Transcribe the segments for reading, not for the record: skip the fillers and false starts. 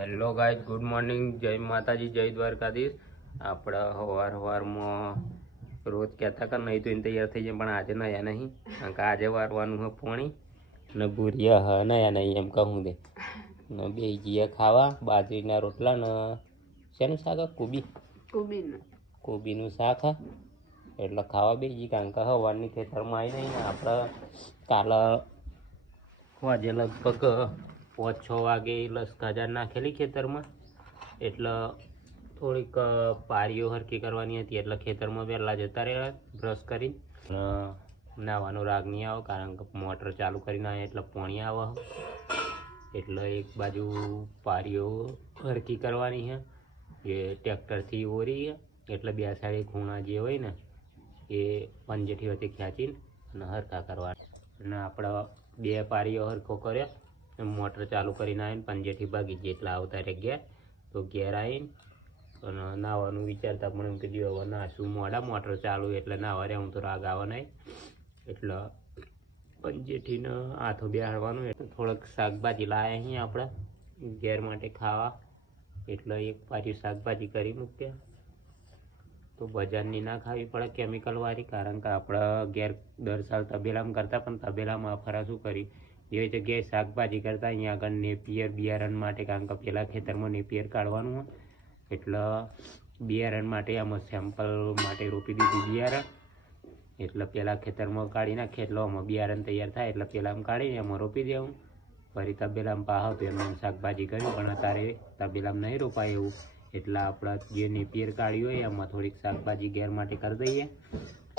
Hello guys, good morning, જય માતાજી, જય દ્વારકાધીશ. આપણે સવારમાં રોજ કહેતા કે નહીં તો એને તૈયાર થઈ જાય, પણ આજે નયા નહીં, કારણ કે આજે વારવાનું હોય પોણી ને ભૂરિયા હા નયા નહીં એમ કહું દે ને બે જીયા ખાવા બાજરીના રોટલા ને શેનું શાક કોબીનું શાક એટલે ખાવા બેસી, કારણ કે સવારની ખેતરમાં આવી નહીં ને આપણે કાલે વાજે લગભગ 5-6 વાગે લસકાજાર નાખેલી ખેતરમાં, એટલે થોડીક પારીઓ હરકી કરવાની હતી, એટલે ખેતરમાં વહેલા જતા રહ્યા બ્રશ કરી. નાવાનો રાગ નહીં આવે, કારણ કે મોટર ચાલુ કરીને આવે એટલે પાણી આવે, એટલે એક બાજુ પારીઓ હરકી કરવાની છે એ ટ્રેક્ટરથી ઓરી, એટલે બે સાઈડ ખૂણા જે હોય ને એ પંજેઠી વચ્ચે ખેંચીને અને હરકા કરવાના. અને આપણે બે પારીઓ હરખો કર્યો, મોટર ચાલુ કરીને આવીને પંજેઠી ભાગી ગઈ, એટલે આવતા રહે ઘેર. તો ઘેર આવીને અને નાવાનું વિચારતા પણ એમ કીધું હવે નાશું મોડા, મોટર ચાલુ એટલે નાવા રહે હું તો રાગ આવે નહીં, એટલે પંજેઠીને હાથો બેહાડવાનું. એટલે થોડોક શાકભાજી લાવ્યા અહીં આપણે ઘેર માટે ખાવા, એટલે એક પારી શાકભાજી કરી મૂક્યા. તો બજારની ના ખાવી પડે કેમિકલવાળી, કારણ કે આપણે ઘેર દર સાલ તબેલામાં કરતા, પણ તબેલામાં ફરા શું કરી એ જગ્યાએ શાકભાજી કરતા અહીંયા આગળ નેપિયર બિયારણ માટે, કારણ કે પેલા ખેતરમાં નેપિયર કાઢવાનું હોય, એટલે બિયારણ માટે આમાં સેમ્પલ માટે રોપી દીધું બિયારણ. એટલે પેલા ખેતરમાં કાઢી નાખીએ, એટલે આમાં બિયારણ તૈયાર થાય, એટલે પેલામાં કાઢીને એમાં રોપી દેવું. ફરી તબેલામાં પાહો તો એમાં શાકભાજી કર્યું, પણ અત્યારે તબેલામાં નહીં રોપાય એવું, એટલે આપણે જે નેપિયર કાઢ્યું હોય એમાં થોડીક શાકભાજી ઘેર માટે કરી દઈએ.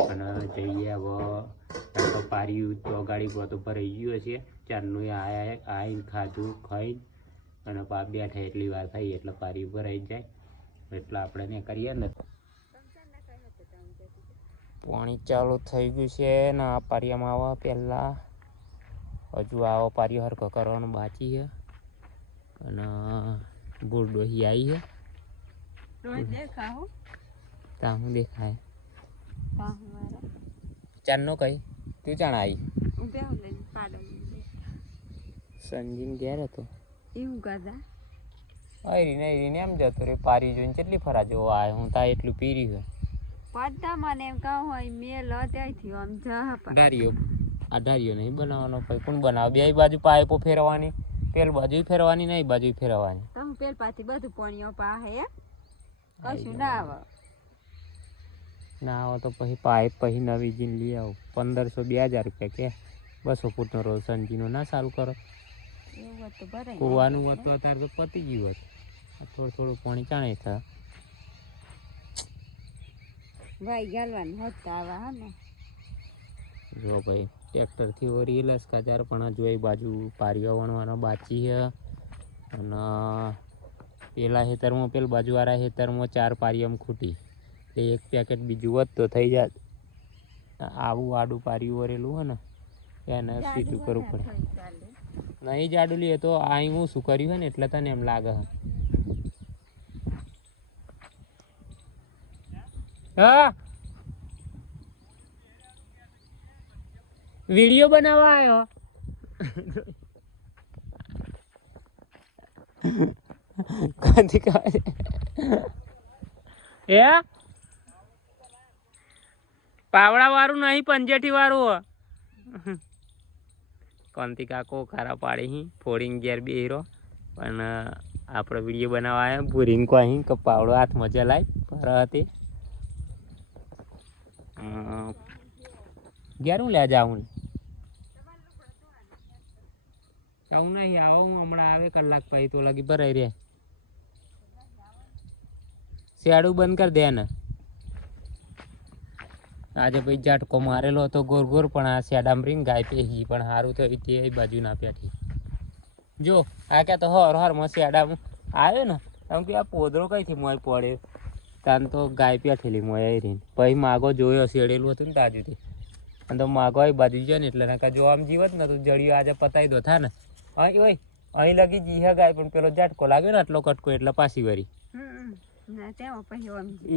અને જઈએ હવે પાર્યું તો ગાડી તો ભરાઈ ગયું હશે, ચારનું આવીને ખાધું ખાઈ અને બેઠા એટલી વાર થઈ એટલે પાર્યું ભરાઈ જાય, એટલે આપણે ને કરીએ ને. પાણી ચાલુ થઈ ગયું છે ને આ પારિયામાં આવવા પહેલાં હજુ આવો પારિયો હરખો કરવાનું બાકી છે. અને બોરડોહી આવી છે, તાહું દેખાય ચારનો કઈ તું ચાણ આવી સંજીન ઘેર હતો એવું ગાધા આયરીને એમ જતો રે પારી જોઈને કેટલી ફરા જેવો આવે, હું તા એટલું પીરી છે પડતા મને એમ કહું હોય મેલ ત્યાંથી આમ જા ડારીઓ આ ડારીઓ નહીં બનાવવાનો, ભાઈ કોણ બનાવે? બે બાજુ પાઇપો ફેરવાની, પેલ બાજુ ફેરવાની નહીં બાજુ ફેરવાની, તમે પેલ પાથી બધું પાણીઓ પાહે કશું ના આવે. ના આવે તો પછી પાઇપ પછી નવી જીન લઈ આવું, 1500-2000 રૂપિયા કે 200 ફૂટનો રોજ સંજીનો ના સારું કરો. કૂવાનું હતું અત્યારે તો પતી ગયું હતું, થોડું થોડું પાણી ચાણે થાય ભાઈ ગાલવાનું હોતા આવા ને. જો ભાઈ ટ્રેક્ટરથી ઓરી લસકાજાર, પણ જો એ બાજુ પારીઓ વણવાનો બાકી છે. અને પેલા ખેતરમાં પેલ બાજુવાળા ખેતરમાં 4 પારીઓમાં ખૂટી, એટલે એક પેકેટ બીજું વધતો થઈ જાય. આવું આડું પાર્યું વરેલું હોય ને એને સીધું કરવું પડે. નહીં જાડું લઈએ તો અહીં હું શું કર્યું હોય ને એટલે તને એમ લાગે. હા વિડીયો બનાવવા આવ્યો એ પાવડા વાળું નહીં પંજેઠી વાળું. કોંતી કાકો ખારા પાડી ફોડીને ઘેર બે હીરો, પણ આપણે વિડીયો બનાવવા આવ્યા ભૂરીને કહી કે પાવડો હાથમાં ચલાય પર હતી ઘેર હું લે જાઉં આવું નહીં આવો, હું હમણાં આવે કલાક પછી તો લગી ભરાઈ રે. શેડું બંધ કરી દે ને. આજે ભાઈ ઝાટકો મારેલો હતો ગોર ગોર, પણ આ શેડામાં રીંગ ગાય પેહી, પણ સારું થયું તે બાજુ ના પેઠી. જો આ ક્યાં તો હરમાં શેડામાં આવ્યો ને એમ કે આ પોદરો કઈથી મોય પડે, તાન તો ગાય પેઠેલી મોય રહીને પછી માગો જોયો શેડેલું હતું ને તાજુથી, અને તો માગો એ બાજુ ગયો ને એટલે નાકા જો આમ જીવત ને તો જડિયો આજે પતાવી દો થા ને. અહીં ઓય અહીં લગી જી ગાય, પણ પેલો ઝાટકો લાગ્યો ને આટલો કટકો એટલે પાછી વરી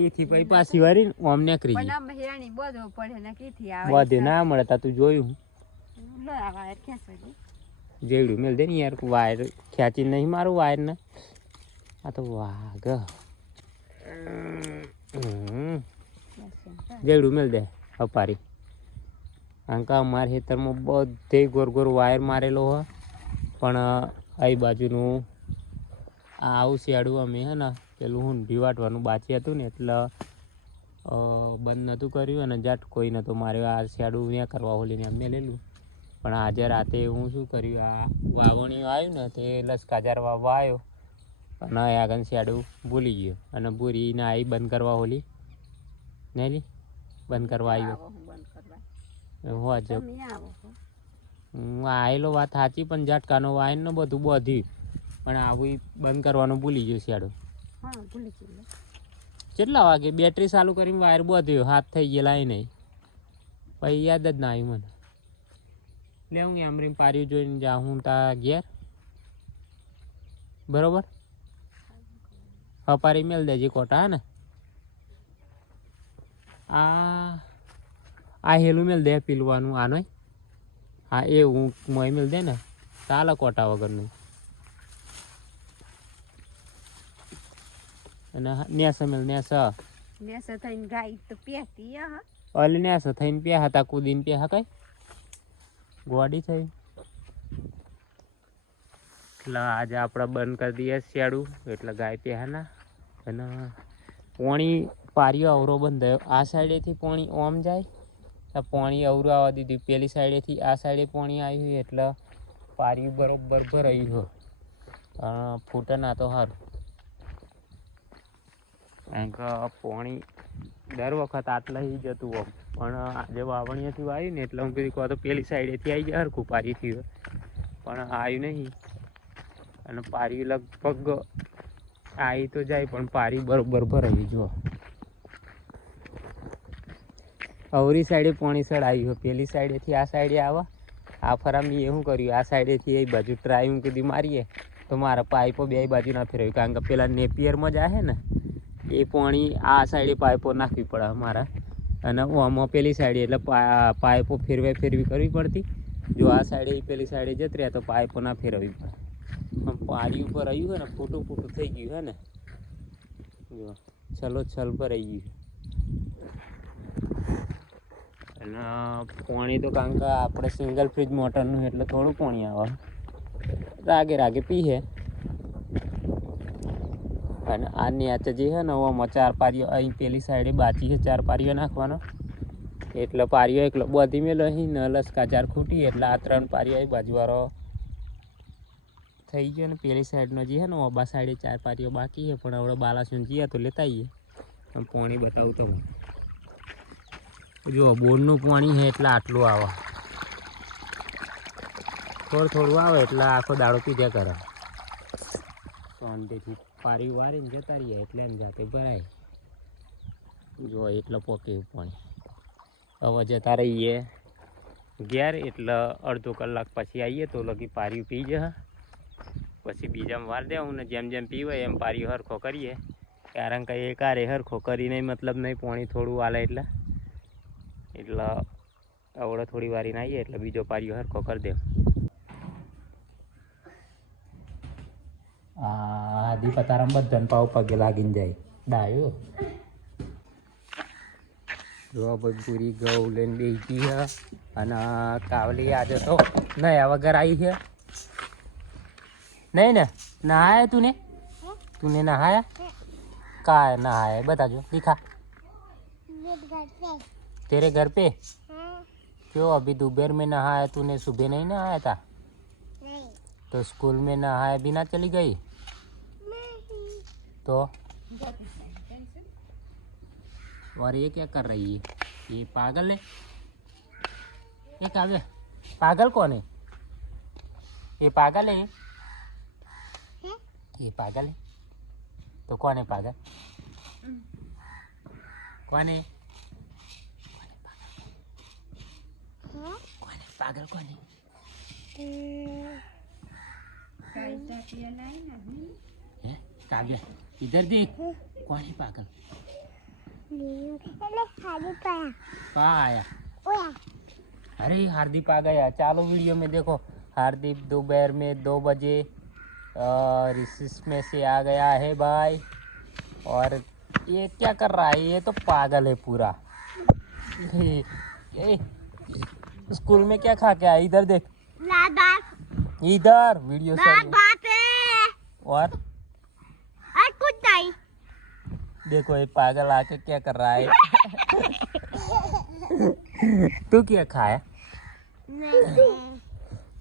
એથી પછી પાછી વારી ઓમ નીકળી વધે ના મળે તા તું જોયું જેવડું મેલ દે ને યાર, વાયર ખેંચી નહીં મારું વાયર ને આ તો વાઘ જેવડું મેળ દે અપારી. કારણ કે અમારા ખેતરમાં બધે ગોર ગોર વાયર મારેલો હોય, પણ આ બાજુનું આવું શિયાળું અમે હે ને પેલું ઊંધી વાટવાનું બાકી હતું ને એટલે બંધ નહોતું કર્યું, અને જાટ કોઈ નહોતું મારે આ શિયાળું ત્યાં કરવા હોલીને અમને લેલું. પણ આજે રાતે હું શું કર્યું, આ વાવણીઓ આવ્યું ને તે લસકાજાર વાવવા આવ્યો અને આગળ શિયાળું ભૂલી ગયો અને ભૂરીને આવી બંધ કરવા હોલી નહીં બંધ કરવા આવ્યો. હું આજે હું આવેલો વાત સાચી, પણ ઝાટકાનો વાયન ને બધું બધ્યું, પણ આવું બંધ કરવાનું ભૂલી ગયો શિયાળો. કેટલા વાગે બેટરી ચાલુ કરીને વાયર બધ્યો, હાથ થઈ ગયેલા એ નહીં, પછી યાદ જ ના આવ્યું મને. એટલે હું એમ રીમ પાર્યું જોઈને જાઉં હું તા ઘેર બરોબર. હપારી મેળ દેજે કોટા હા ને. આ હેલું મેળ દે પીલવાનું આનો. હા એ હું મોય મેળ દે ને ચાલે કોટા વગરનું. અને નેસા મેળ નેસા થઈને ગાય તો પેતી ઓલી નેસા થઈને પ્યા હતા કુદીને પ્યા કઈ ગોડી થઈ. એટલે આજે આપણે બંધ કરી દઈએ શિયાળું, એટલે ગાય પ્યા ના. અને પોણી પારીઓ અવરો બંધ થયો. આ સાઈડેથી પોણી ઓમ જાય તો પોણી અવરું આવવા દીધું, પેલી સાઈડેથી આ સાઈડે પોણી આવ્યું એટલે પારીયું બરોબર ભરાયું હોય. ફૂટે ના તો સારું, કારણ કે પોણી દર વખત આટલા જતું હોય, પણ આજે વાવણીયાથી આવ્યું ને એટલે હું કીધું કહો તો પેલી સાઈડેથી આવી જાય હરખું પારીથી હોય, પણ આવ્યું નહીં. અને પારી લગભગ આવી તો જાય પણ પારી બરોબર ભરાવી જો. અવરી સાઈડે પોણી સડ આવી હોય, પેલી સાઈડેથી આ સાઈડે આવે. આ ફરામી એ શું કર્યું, આ સાઈડેથી એ બાજુ ટ્રાય કીધી મારીએ તો મારા પાઇપો બે બાજુ ના ફેરવ્યું, કારણ કે પેલા નેપિયરમાં જ આવે ને એ પોણી આ સાઈડે પાઇપો નાખવી પડે અમારા, અને આમાં પેલી સાઈડે એટલે પાઇપો ફેરવી કરવી પડતી. જો આ સાઈડે પેલી સાઈડે જત રહ્યા તો પાઇપો ના ફેરવવી પડે. પણ પારી ઉપર આવ્યું હોય ને ફૂટું થઈ ગયું હે ને, જો છલો છલ ભરાઈ ગયું. અને પાણી તો કારણ કે આપણે સિંગલ ફ્રીજ મોટરનું એટલે થોડું પાણી આવે, રાગે પીએ. અને આ નેચ જે છે ને આમાં 4 પારીઓ અહીં પેલી સાઈડે બાચી છે, 4 પારીઓ નાખવાનો એટલે પારીઓ એકલો બધી મેલો અહીં ન લસકા 4 ખૂટી એટલે આ 3 પારીઓ અહીં બાજુવાળો થઈ ગયો. ને પેલી સાઈડનો જે છે ને ઓબા સાઈડે 4 પારીઓ બાકી છે, પણ આપણે બાલાસુન જઈએ તો લેતા આવીએ. પાણી બતાવું તમને, જો બોરનું પાણી છે એટલે આટલું આવે, થોડું આવે એટલે આખો દાડો પીધા કરે. શાંતિથી પારી વારીને જતા રહીએ એટલે એમ જાતે ભરાય. જો એટલે પોકે પાણી. હવે જતા રહીએ ઘેર, એટલે અડધો કલાક પછી આવીએ તો લગી પારી પી જશે. પછી બીજામાં વાર દેવું ને જેમ જેમ પીવાય એમ પારી હરખો કરીએ, કારણ કે એ કારે હરખો કરીને મતલબ નહીં, પાણી થોડું હાલે એટલે આવડે થોડી વારી આવીએ એટલે બીજો પારીઓ હરખો કરી દે. આદિ પતારામ બધાને પાવ પગે લાગીને જાય ડાયો. જો ભાઈ પૂરી ગૌ લઈને બેસી છે, અને કાવલી આજે તો નયા વગર આવી છે. नहीं ना नहाया तूने नहाया? कहाँ है नहाया बता जो दिखा। तेरे घर पे? क्यों अभी दोपहर में नहाया तूने, सुबह नहीं नहाया था? नहीं। तो स्कूल में नहाया बिना चली गई? नहीं। तो और ये क्या कर रही है? ये पागल है? ये काव्य पागल कौन है? ये पागल है? ये पागल है? तो कौन है पागल? कौन है? कौन है पागल? कौन है? काव्य इधर देख, कौन है पागल? कहाँ आया? अरे हार्दिक आ गया। चालू वीडियो में देखो, हार्दिक दोपहर में 2 बजे और इसमें से आ गया है भाई। और ये क्या कर रहा है? ये तो पागल है पूरा। ये स्कूल में क्या खा के आया? इधर देख, इधर वीडियो और कुछ नहीं। देखो ये पागल आके क्या कर रहा है। तू क्या खाया?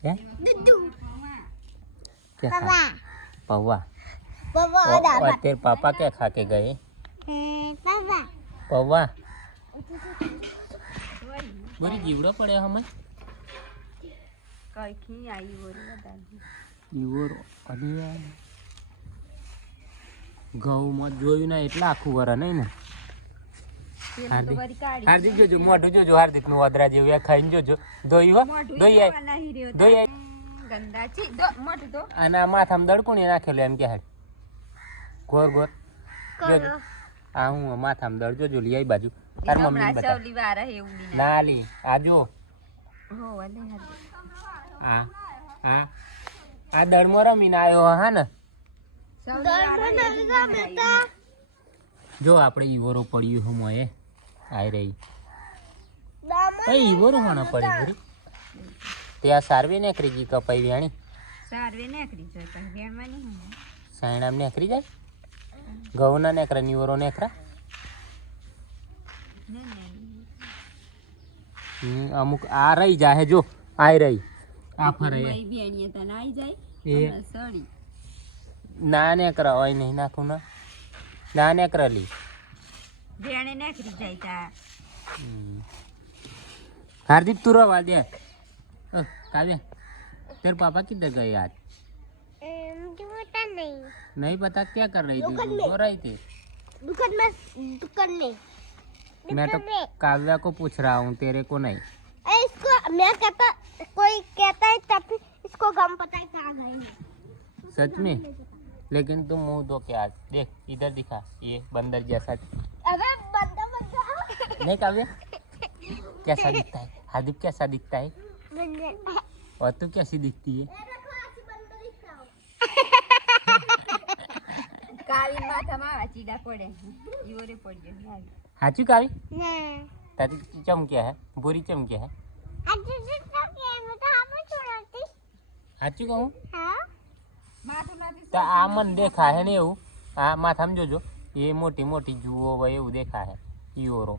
क्या क्या खाया? पौवा। और तेरे पापा क्या खा के गए? पौवा। बोरी जीवड़ा पड़े हमें कहीं आई बोरी ઈવોર અરે ઘઉંમાં જોયું ને એટલા આખું વરા નહીં ને. હાર્દિક જોજો મોઢું જોજો, હાર્દિક નું વદરા જેવું ખાઈને જોજો. ધોઈ હો ધોઈ આય ગંદા છે મોટું તો. અને માથામાં દડકુણી નાખેલું એમ કે હાડ ગોર ગોર જોજો. આ હું માથામાં દડ જોજો લઈ આવી બાજુ તાર મમ્મી બતા ના લી આ જો આ આ આ દડમાં રમીને આવ્યો હા ને. જો આપણે ઈવોરો પડ્યું હું મોએ આઈ રહી ઈવોરો હોના પડી પૂરી ત્યાં સારવે નેકરી ગઈ કપાઈ વ્યાણી સારવે નેકરી જાય પણ વેણવાની સાયણામ નેકરી જાય ઘઉંના નેકરા ઈવોરો નેકરા અમુક આ રહી જાય જો આઈ રહી આ ફરે બેણીએ તને આવી જાય એ સડી ના નેકરા હોય નહીં નાખું ના ના નેકરા લી બેણે નેકરી જાય તા. हार्दिक तू रवा दे काव्या तेरे पापा किधर गए आज? मुझे पता नहीं. नहीं पता क्या कर रही थी? सो रही थी दुकान में. मैं तो काव्या को पूछ रहा हूँ तेरे को नहीं. इसको मैं कहता कोई कहता है तब इसको गम पता है कहाँ गए. सच में? लेकिन तुम मुंह धो के आज देख इधर दिखा ये बंदर जैसा. अबे बंदा नहीं काव्या कैसा दिखता है? हार्दिक कैसा दिखता है? और तू कैसी दिखती है? કાવી માથામાં ચીડા પડે ઈવોરે પડ્યો हाचू कावी ના ताती चमकिया है बुरी चमकिया है આજે તો કે મત આમે છોડતી हाचू कहूँ હા માથું નથી तो आ मन देखा है ने એવું આ માથામાં જોજો એ મોટી મોટી જુઓ ભાઈ એવું દેખા है ઈઓરો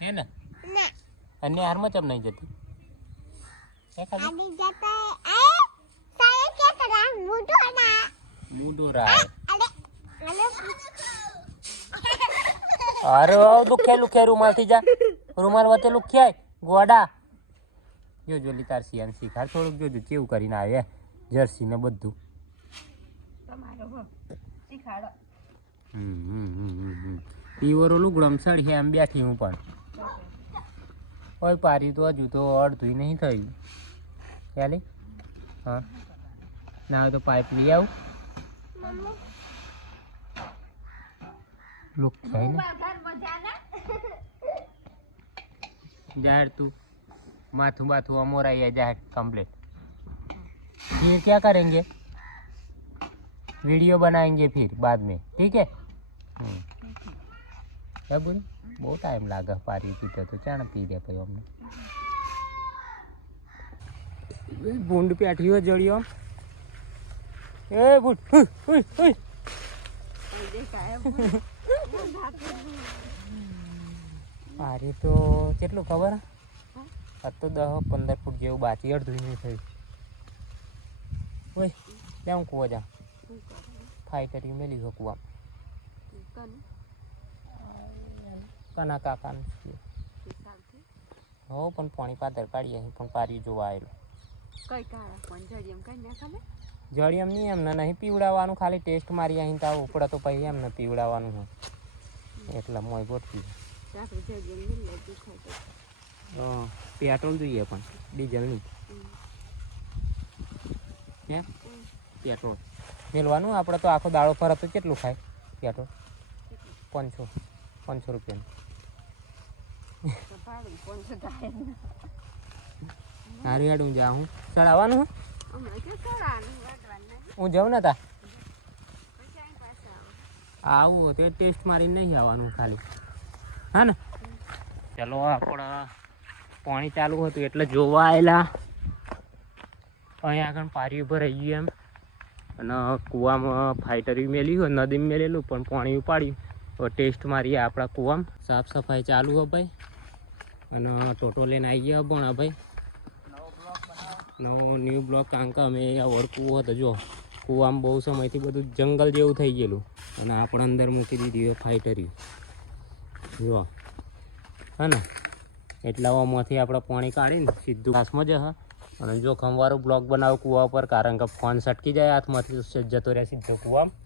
है ना ના अन्य हार चम नहीं जती आगे जाता है ए सारे क्या कर रहा है मुंह ना मुंह धो रहा है. अरे अरे लुखे लुखे रूमाल थी जा रूमाल वते लुख्या गोड़ा जो जो तार सियान શીખાડ થોડુંક જોજો કેવું કરીને આવે જર્સી ને બધું તમારો હો શીખાડો. પીવરો લુગડમ સડી એમ બેઠી હું પણ ઓય પારી તો હજુ તો અડધું નહીં થયું ચાલી. હા ના તો પાઇપ લઈ આવું લુક થાય ને जाहिर तू माथू माथू अमोरा या जाहिर कंप्लीट. फिर क्या करेंगे? वीडियो बनाएंगे फिर बाद में ठीक है. क्या बोली बहुत टाइम लागा पारी पीते तो चाण पी दे पे हमने बूंद पे आठी हो जड़ियो ए बूंद ओए ओए अरे तो કેટલું ખબર આ તો 10-15 ફૂટ જેવું બાકી અડધું નહીં થયું. ઓય જાઉં કૂવા જા ફાઈટરી મેલી ગયો કૂવા કના કાકાને હો પણ પાણી પાદર કાઢીએ અહીં પણ પારી જોવા આવેલું કઈ કાળા પણ જડિયમ કઈ ના ખાલે જડિયમ નહીં એમને નહીં પીવડાવવાનું ખાલી ટેસ્ટ મારી અહીં તો ઉપડે તો પછી એમને પીવડાવવાનું હોય એટલે મોય ગોઠવી. પેટ્રોલ જોઈએ પણ ડીઝલ નહીં હે પેટ્રોલ મેળવાનું આપણે તો આખો દાડો ફરત તો કેટલું ખાય પેટ્રોલ 500 રૂપિયાનું હારી હાડું જા હું ચડાવવાનું હું જાઉં ને તા આવું તે ટેસ્ટ મારીને નહીં આવવાનું ખાલી, હા ને. ચલો આપણા પાણી ચાલુ હતું એટલે જોવા આવેલા. અહીંયા આગળ પારી ઉપર રહી ગયું એમ, અને કૂવામાં ફાઈટરી મેલી હોય, નદીમાં મેલેલું પણ પાણી ઉપાડ્યું. હવે ટેસ્ટ મારીએ આપણા કૂવામાં. સાફ સફાઈ ચાલુ હોય ભાઈ, અને ટોટો લઈને આવી ગયા ભણા ભાઈ. નવો ન્યૂ બ્લોક, કારણ કે અમે અહીંયા કૂવો હતો. જો કૂવામાં બહુ સમયથી બધું જંગલ જેવું થઈ ગયેલું, અને આપણે અંદર મૂકી દીધી હોય ફાઈટરી. જો હા ને, એટલામાંથી આપણે પાણી કાઢીને સીધું ઘાસમાં જ હા. અને જો ખમવાળું બ્લોક બનાવું કૂવા પર, કારણ કે ફોન સટકી જાય હાથમાંથી, જતો રહે સીધો કૂવામાં.